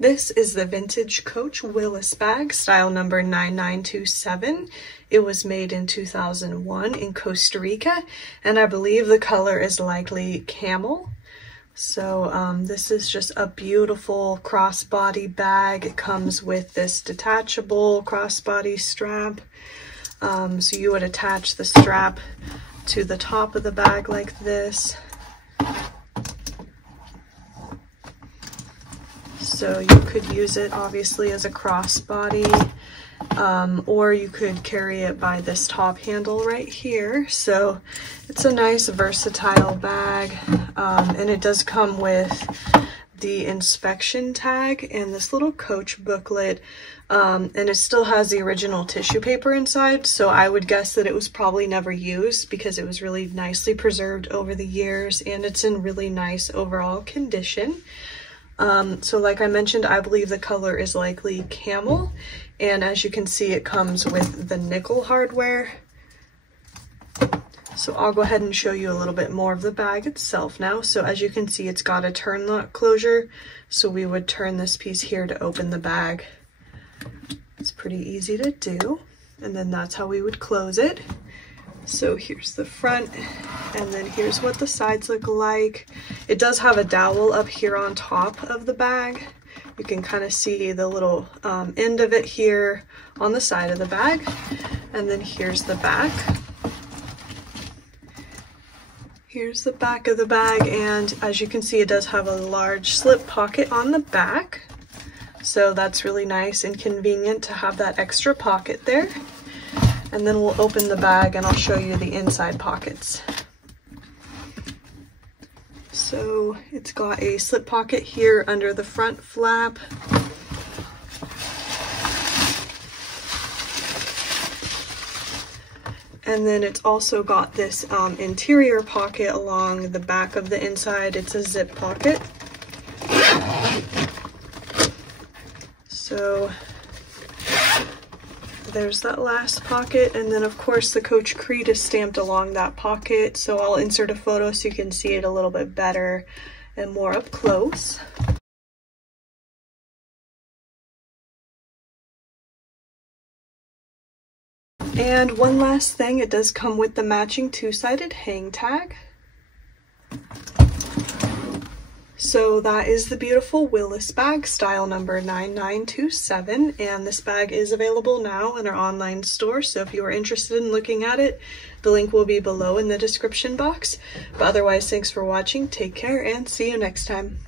This is the vintage Coach Willis bag, style number 9927. It was made in 2001 in Costa Rica, and I believe the color is likely Camel. So this is just a beautiful crossbody bag. It comes with this detachable crossbody strap. So you would attach the strap to the top of the bag like this. So you could use it obviously as a crossbody, or you could carry it by this top handle right here. So it's a nice versatile bag, and it does come with the inspection tag and this little Coach booklet, and it still has the original tissue paper inside, so I would guess that it was probably never used because it was really nicely preserved over the years, and it's in really nice overall condition. So like I mentioned, I believe the color is likely Camel, and as you can see, it comes with the nickel hardware. So I'll go ahead and show you a little bit more of the bag itself now. So as you can see, it's got a turn lock closure, so we would turn this piece here to open the bag. It's pretty easy to do, and then that's how we would close it. So here's the front, and then here's what the sides look like. It does have a dowel up here on top of the bag. You can kind of see the little end of it here on the side of the bag. And then here's the back. Here's the back of the bag, and as you can see, it does have a large slip pocket on the back. So that's really nice and convenient to have that extra pocket there. And then we'll open the bag and I'll show you the inside pockets. So it's got a slip pocket here under the front flap. And then it's also got this interior pocket along the back of the inside. It's a zip pocket. So there's that last pocket, and then of course the Coach Creed is stamped along that pocket, so I'll insert a photo so you can see it a little bit better and more up close. And one last thing, it does come with the matching two-sided hang tag. So that is the beautiful Willis bag, style number 9927, and this bag is available now in our online store, so if you are interested in looking at it, the link will be below in the description box. But otherwise, thanks for watching, take care, and see you next time.